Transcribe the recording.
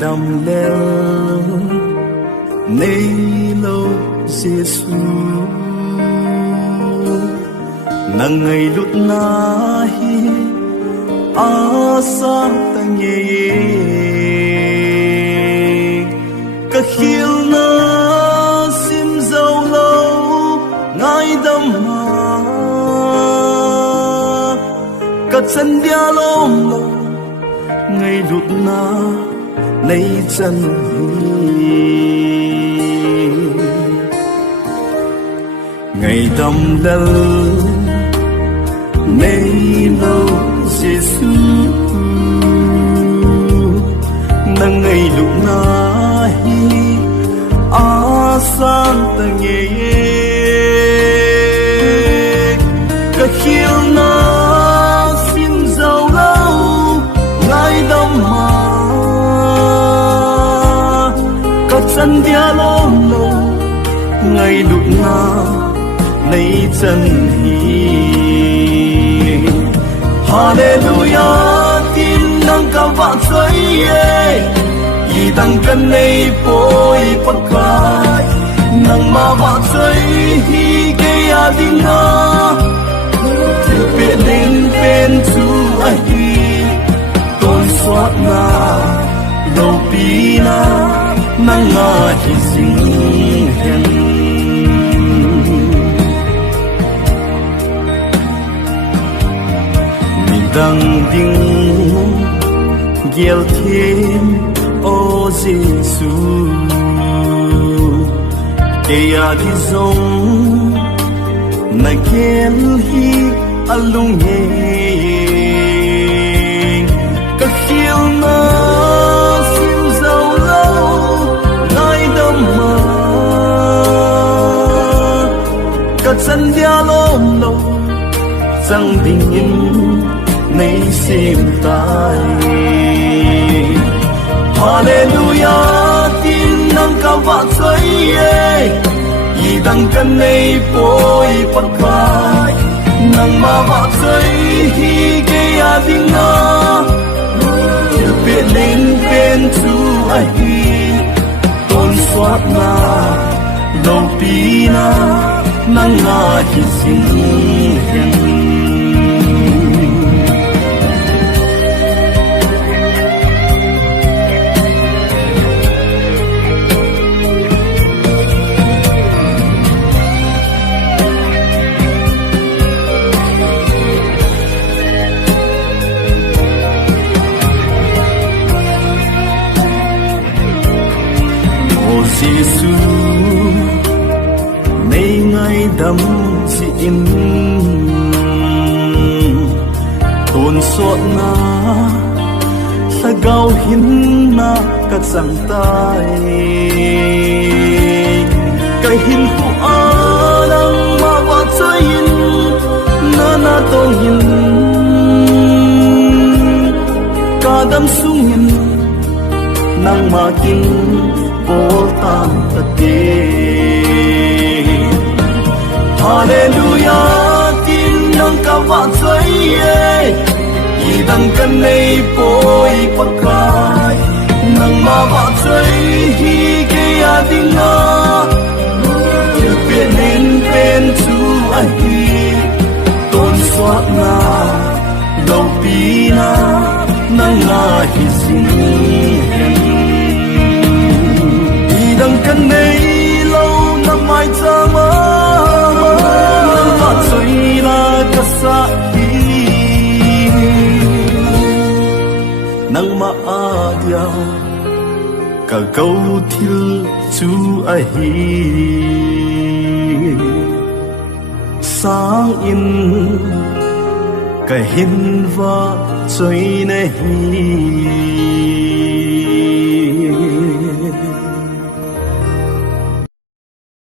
đầm leo nay lâu Giêsu nang ngày lúc nahi asa tang ye ka khil na sim dâu lâu ngai đầm ma ka chân dia lom lo ngày lúc na nay chân ngày đầm lel nay lâu Giêsu nang ngày lúc na hi asan tang ye ka khil na sim dâu lâu ngai đầm ma ka chân dia lom lo ngày lúc na nay chân hi Hallelujah tin nang ka va choi ye yi dang kan nei poi pakai nang ma va choi hi ke ya ding na pe len pen chu a hi ton swat na lo pi na nang nga hi sing hen đăng đinh gieo thêm ô Giêsu kể đi giống na kén hi alung nghe các khiêu na sim dâu lâu ngai đâm mà các chân dia lom lâu chẳng đình yên nay sim tai Hallelujah tin nang ka va choi ye yi dang kan nei poi pakai nang ma va choi hi ke ya ding na pe len pen chu a hi ton swat na lo pi na nang nga hi sing hen Giêsu nay ngày đắm si in tôn sốt na sa gao hin na cắt sang tai cái hin hu a nang ma wa chơi in na na tong hin cả đam sung hin nang ma kin bố tan tất đế Hallelujah tin nang ka va choi ye yi dang kan nei poi pakai nang ma va choi hi ke ya ding na pe nen pen chu a hi ton swat na lo pi na nang nga hi sing hen đăng căn này lâu năm mai cha ma và chơi là cả sa hi nang ma adia cả câu thiêu chú ai sáng in cả hin và chơi này